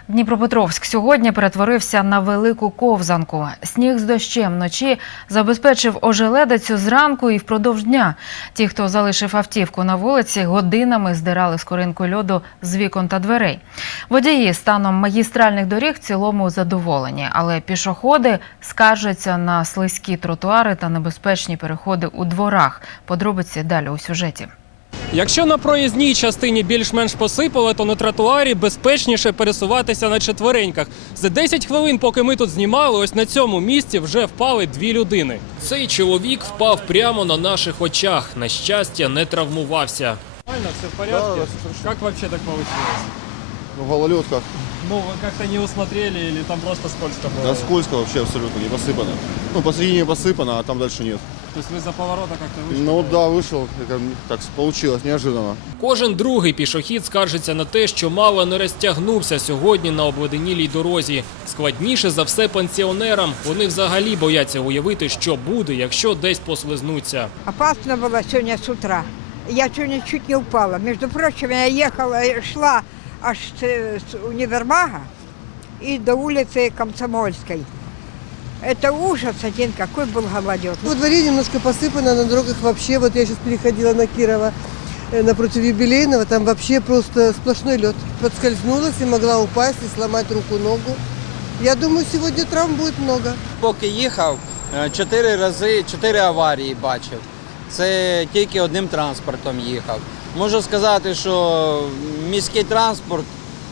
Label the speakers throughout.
Speaker 1: Дніпропетровськ сьогодні перетворився на велику ковзанку. Сніг з дощем вночі забезпечив ожеледицю зранку і впродовж дня. Ті, хто залишив автівку на вулиці, годинами здирали скоринку льоду з вікон та дверей. Водії станом магістральних доріг в цілому задоволені, але пішоходи скаржаться на слизькі тротуари та небезпечні переходи у дворах. Подробиці далі у сюжеті.
Speaker 2: Якщо на проїзній частині більш-менш посипало, то на тротуарі безпечніше пересуватися на четвереньках. За 10 хвилин, поки ми тут знімали, ось на цьому місці вже впали 2 людини. Цей чоловік впав прямо на наших очах. На щастя, не травмувався. Нормально, все в порядке?
Speaker 3: Да,
Speaker 2: Как вообще так получилось?
Speaker 3: В гололедках.
Speaker 2: Ну, вы как-то не усмотрели или там просто скользко было?
Speaker 3: Да, скользко вообще абсолютно, не посыпано. Ну, посередине посыпано, а там дальше нет.
Speaker 2: То есть вы за поворота как-то вышли?
Speaker 3: Ну да, вышел, так получилось, неожиданно.
Speaker 2: Кожен другий пішохід скаржиться на те, що мало не розтягнувся сьогодні на обледенілій дорозі. Складніше за все пенсіонерам. Вони взагалі бояться уявити, що буде, якщо десь послизнуться.
Speaker 4: Опасно было сегодня с утра. Я сегодня чуть не упала. Между прочим, я шла аж с универмага и до улицы Комсомольской. Это ужас один, какой был гололед.
Speaker 5: Во дворе немножко посыпано, на дорогах вообще. Вот я сейчас переходила на Кирова напротив Юбилейного, там вообще просто сплошной лед. Подскользнулась и могла упасть и сломать руку-ногу. Я думаю, сегодня травм будет много.
Speaker 6: Поки їхав, 4 аварії бачив. Це тільки одним транспортом їхав. Можу сказати, що міський транспорт,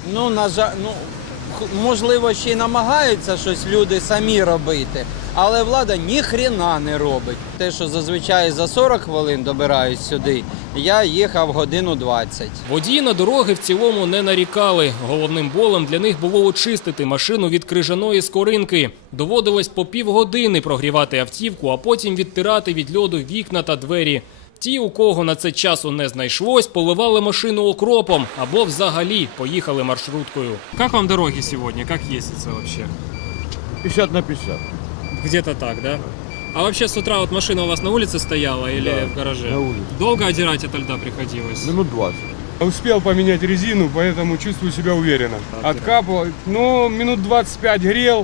Speaker 6: можливо, ще й намагаються щось люди самі робити, але влада ніхрена не робить. Те, що зазвичай за 40 хвилин добираюсь сюди, я їхав годину 20.
Speaker 2: Водії на дороги в цілому не нарікали. Головним болем для них було очистити машину від крижаної скоринки. Доводилось по півгодини прогрівати автівку, а потім відтирати від льоду вікна та двері. Ті, у кого на це часу не знайшлось, поливали машину окропом або взагалі поїхали маршруткою. Як вам дороги сьогодні? Як їздиться взагалі?
Speaker 3: 50 на 50.
Speaker 2: Где-то так, да? А вообще с утра вот машина у вас на улице стояла или
Speaker 3: Да,
Speaker 2: в гараже?
Speaker 3: на улице.
Speaker 2: Долго отдирать от льда приходилось?
Speaker 3: Минут 20.
Speaker 7: Успел поменять резину, поэтому чувствую себя уверенно. Откапывал, минут 25 грел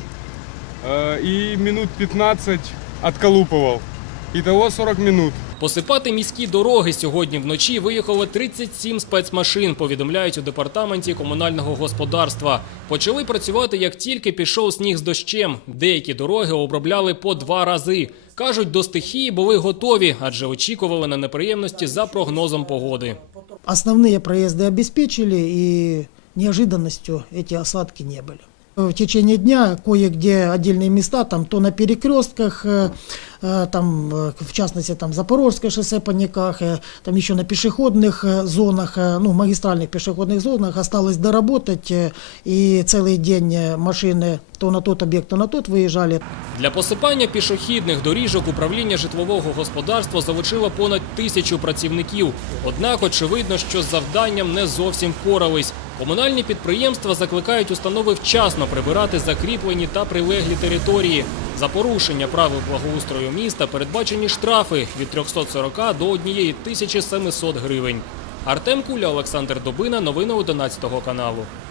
Speaker 7: и минут 15 отколупывал. Итого 40 минут.
Speaker 2: Посипати міські дороги сьогодні вночі виїхало 37 спецмашин, повідомляють у департаменті комунального господарства. Почали працювати, як тільки пішов сніг з дощем. Деякі дороги обробляли по 2 рази. Кажуть, до стихії були готові, адже очікували на неприємності за прогнозом погоди.
Speaker 8: Основные проезды обеспечили, и неожиданностью эти осадки не были. В течение дня кое-где отдельные места, там то на перекрестках, там, в частности, там Запорожское шоссе по Никах, там еще на пешеходных зонах, магистральных пешеходных зонах осталось доработать, и целый день машины то на тот объект, то на тот выезжали.
Speaker 2: Для посипання пішохідних доріжок управління житлового господарства залучило понад 1000 працівників. Однак очевидно, що з завданням не зовсім впорались. Комунальні підприємства закликають установи вчасно прибирати закріплені та прилеглі території. За порушення правил благоустрою міста передбачені штрафи від 340 до 1700 гривень. Артем Куля, Олександр Добина. Новини 11 каналу.